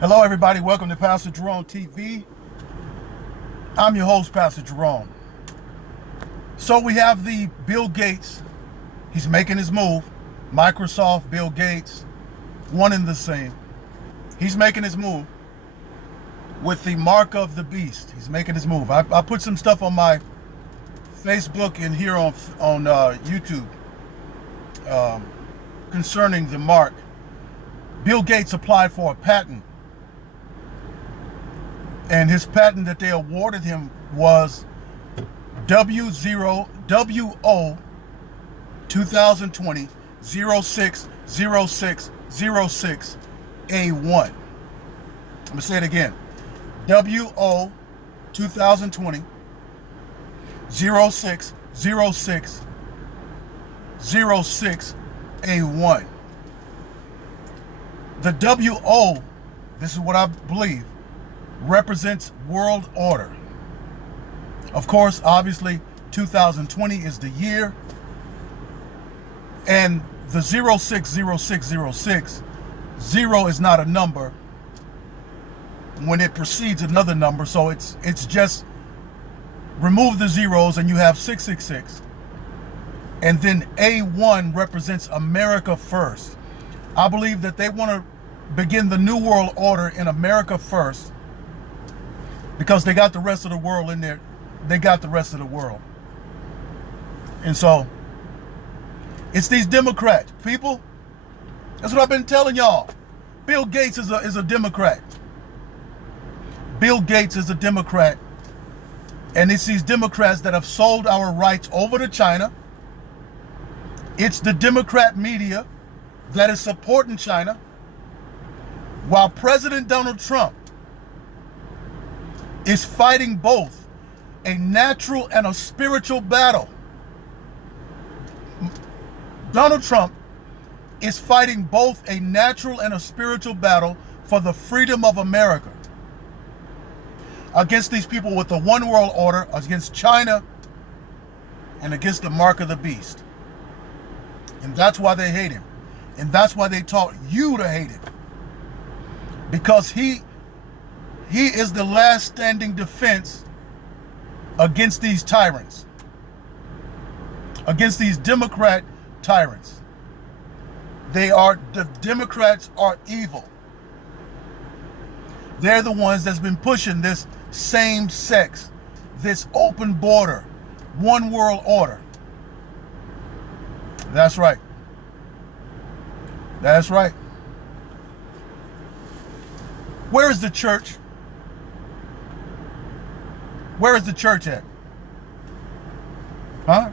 Hello, everybody. Welcome to Pastor Jerone TV. I'm your host, Pastor Jerome. So we have the Bill Gates. He's making his move. Microsoft, Bill Gates, one and the same. He's making his move with the mark of the beast. He's making his move. I put some stuff on my Facebook and here on YouTube concerning the mark. Bill Gates applied for a patent. And his patent that they awarded him was WO2020060606A1. I'm gonna say it again. WO2020060606A1. The WO, this is what I believe, represents world order. Of course, obviously, 2020 is the year. And the 060606, zero is not a number when it precedes another number. So it's just remove the zeros and you have 666. And then A1 represents America first. I believe that they want to begin the new world order in America first, because they got the rest of the world in there. They got the rest of the world. And so it's these Democrats, people. That's what I've been telling y'all. Bill Gates is a Democrat. Bill Gates is a Democrat. And it's these Democrats that have sold our rights over to China. It's the Democrat media that is supporting China, while President Donald Trump is fighting both a natural and a spiritual battle. Donald Trump is fighting both a natural and a spiritual battle for the freedom of America against these people with the one world order, against China, and against the mark of the beast. And that's why they hate him. And that's why they taught you to hate him. Because he is the last standing defense against these tyrants, against these Democrat tyrants. The Democrats are evil. They're the ones that's been pushing this same sex, this open border, one world order. That's right. That's right. Where is the church? Where is the church at? Huh?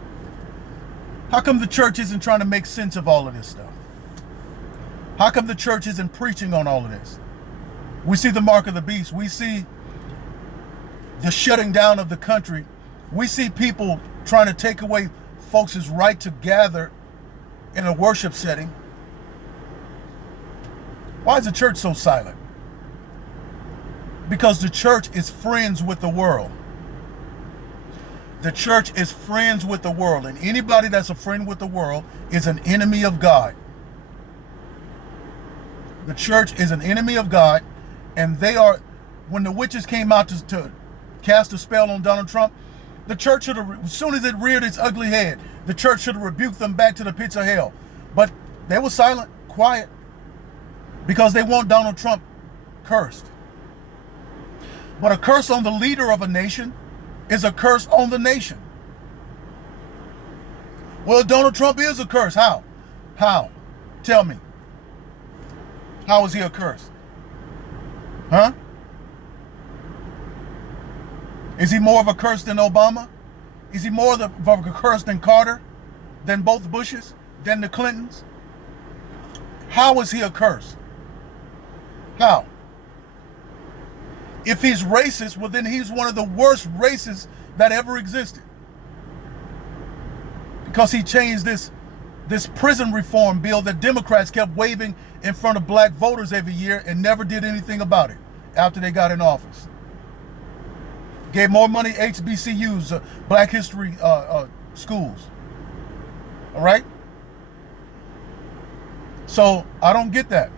How come the church isn't trying to make sense of all of this stuff? How come the church isn't preaching on all of this? We see the mark of the beast. We see the shutting down of the country. We see people trying to take away folks' right to gather in a worship setting. Why is the church so silent? Because the church is friends with the world. The church is friends with the world, and anybody that's a friend with the world is an enemy of God. The church is an enemy of God, and they are, when the witches came out to cast a spell on Donald Trump, the church should have, as soon as it reared its ugly head, the church should have rebuked them back to the pits of hell. But they were silent, quiet, because they want Donald Trump cursed. But a curse on the leader of a nation is a curse on the nation. Well, Donald Trump is a curse. How? How? Tell me. How is he a curse? Huh? Is he more of a curse than Obama? Is he more of a curse than Carter? Than both Bushes? Than the Clintons? How is he a curse? How? If he's racist, well, then he's one of the worst racists that ever existed. Because he changed this prison reform bill that Democrats kept waving in front of black voters every year and never did anything about it after they got in office. Gave more money HBCUs, Black History schools. All right? So I don't get that.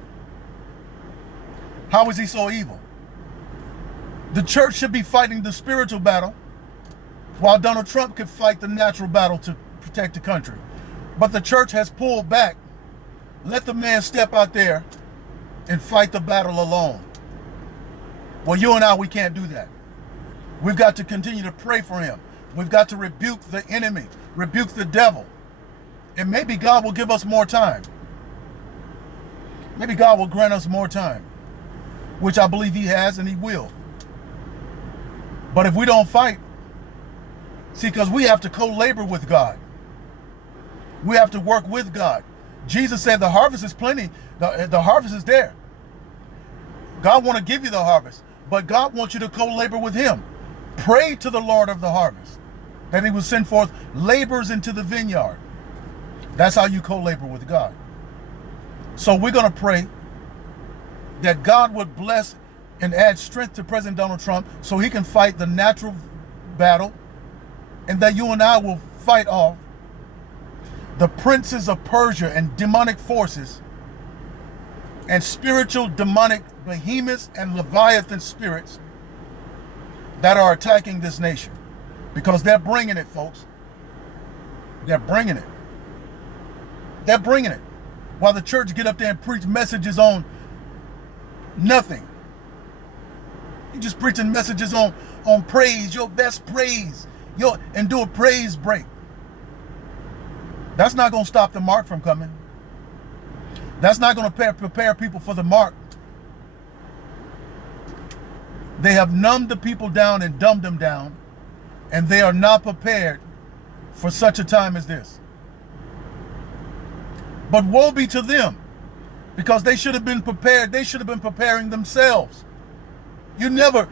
How is he so evil? The church should be fighting the spiritual battle while Donald Trump could fight the natural battle to protect the country. But the church has pulled back. Let the man step out there and fight the battle alone. Well, you and I, we can't do that. We've got to continue to pray for him. We've got to rebuke the enemy, rebuke the devil. And maybe God will give us more time. Maybe God will grant us more time, which I believe he has and he will. But if we don't fight, see, because we have to co-labor with God. We have to work with God. Jesus said the harvest is plenty. The harvest is there. God wants to give you the harvest, but God wants you to co-labor with him. Pray to the Lord of the harvest that he will send forth laborers into the vineyard. That's how you co-labor with God. So we're going to pray that God would bless and add strength to President Donald Trump so he can fight the natural battle, and that you and I will fight off the princes of Persia and demonic forces and spiritual demonic behemoths and leviathan spirits that are attacking this nation. Because they're bringing it, folks. They're bringing it. They're bringing it. While the church get up there and preach messages on nothing. You just preaching messages on praise, your best praise, and do a praise break. That's not going to stop the mark from coming. That's not going to prepare people for the mark. They have numbed the people down and dumbed them down, and they are not prepared for such a time as this. But woe be to them, because they should have been prepared. They should have been preparing themselves. You never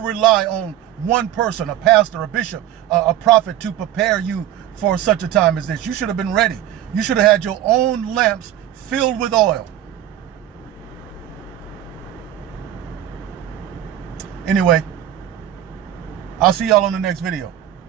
rely on one person, a pastor, a bishop, a prophet, to prepare you for such a time as this. You should have been ready. You should have had your own lamps filled with oil. Anyway, I'll see y'all on the next video.